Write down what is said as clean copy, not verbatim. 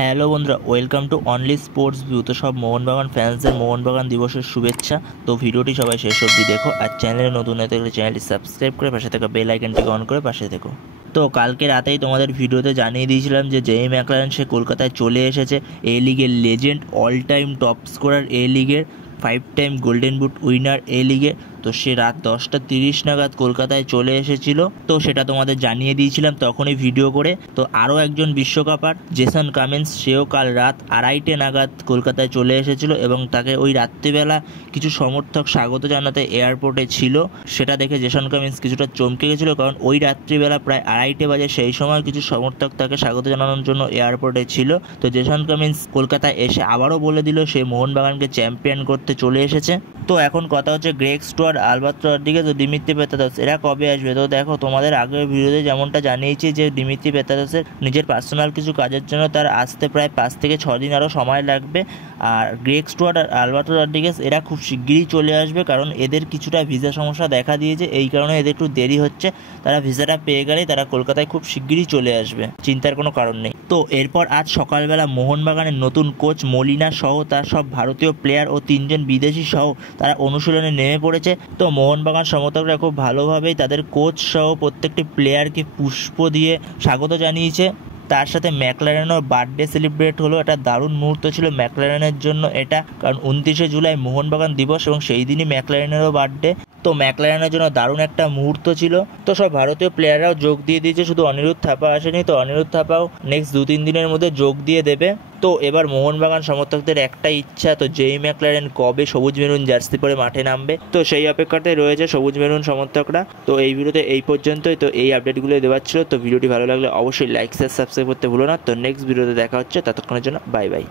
Hello বন্ধুরা, welcome to only sports view. তো সব মোহনবাগান ফ্যান্সদের মোহনবাগান দিবসের শুভেচ্ছা। তো ভিডিওটি সবাই শেষ অবধি দেখো, আর চ্যানেলে নতুন হয়ে থাকলে চ্যানেলটি সাবস্ক্রাইব করে পাশে থাকা বেল আইকনটিকে অন করে পাশে থেকো। তো কালকে রাতেই তোমাদের ভিডিওতে জানিয়ে দিয়েছিলাম যে জেই ম্যাকলারেন সে কলকাতায় চলে এসেছে। এ লিগের legend, all time top scorer, A লিগের 5 time golden boot winner A লিগে। তো সে রাত 10:30 নাগাদ কলকাতায় চলে এসেছিল। তো সেটা তোমাদের জানিয়ে দিয়েছিলাম তখনই ভিডিও করে। তো আরও একজন বিশ্বকাপার জেসন কামিন্স, সেও কাল রাত 2:30 নাগাদ কলকাতায় চলে এসেছিল এবং তাকে ওই রাত্রিবেলা কিছু সমর্থক স্বাগত জানাতে এয়ারপোর্টে ছিল। সেটা দেখে জেসন কামিন্স কিছুটা চমকে গেছিলো, কারণ ওই রাত্রিবেলা প্রায় 2:30 বাজে সেই সময় কিছু সমর্থক তাকে স্বাগত জানানোর জন্য এয়ারপোর্টে ছিল। তো জেসন কামিন্স কলকাতায় এসে আবারও বলে দিল সে মোহনবাগানকে চ্যাম্পিয়ন করতে চলে এসেছে। তো এখন কথা হচ্ছে গ্রেগ স্টুয়ার্ট, আলবার্তো রদ্রিগেজ ও দিমিত্রি পেত্রাদোস এরা কবে আসবে। তো দেখো, তোমাদের আগের ভিডিওতে যেমনটা জানিয়েছি যে দিমিত্রি পেত্রাদোসের নিজের পার্সোনাল কিছু কাজের জন্য তার আসতে প্রায় 5 থেকে 6 দিন আরও সময় লাগবে। আর গ্রেগ স্টুয়ার্ট আর আলবার্তো রদ্রিগেজ এরা খুব শিগগিরই চলে আসবে, কারণ এদের কিছুটা ভিসা সমস্যা দেখা দিয়েছে, এই কারণে এদের একটু দেরি হচ্ছে। তারা ভিসাটা পেয়ে গেলেই তারা কলকাতায় খুব শিগগিরই চলে আসবে, চিন্তার কোনো কারণ নেই। তো এরপর আজ সকালবেলা মোহনবাগানের নতুন কোচ মলিনা সহ তার সব ভারতীয় প্লেয়ার ও 3 জন বিদেশি সহ তারা অনুশীলনে নেমে পড়েছে। তো মোহনবাগান সমর্থকরা খুব ভালোভাবেই তাদের কোচ সহ প্রত্যেকটি প্লেয়ারকে পুষ্প দিয়ে স্বাগত জানিয়েছে। তার সাথে ম্যাকলারেনের বার্থডে সেলিব্রেট হলো। এটা দারুণ মুহূর্ত ছিল ম্যাকলারেনের জন্য এটা, কারণ 29শে জুলাই মোহনবাগান দিবস এবং সেই দিনই ম্যাকলারেনেরও বার্থডে। তো ম্যাকলারেনের জন্য দারুণ একটা মুহূর্ত ছিল। তো সব ভারতীয় প্লেয়াররাও যোগ দিয়ে দিয়েছে, শুধু অনিরুদ্ধ থাপা আসেনি। তো অনিরুদ্ধ থাপাও নেক্সট 2-3 দিনের মধ্যে যোগ দিয়ে দেবে। তো এবার মোহনবাগান সমর্থকদের একটাই ইচ্ছা, তো জেই ম্যাকলারেন কবে সবুজ মেরুন জার্সি পরে মাঠে নামবে, তো সেই অপেক্ষাতে রয়েছে সবুজ মেরুন সমর্থকরা। তো এই ভিডিওতে এই পর্যন্তই। তো এই আপডেটগুলো দেওয়ার ছিল। তো ভিডিওটি ভালো লাগলে অবশ্যই লাইক শেয়ার সাবস্ক্রাইব করতে ভুলো না। তো নেক্সট ভিডিওতে দেখা হচ্ছে, ততক্ষণের জন্য বাই বাই।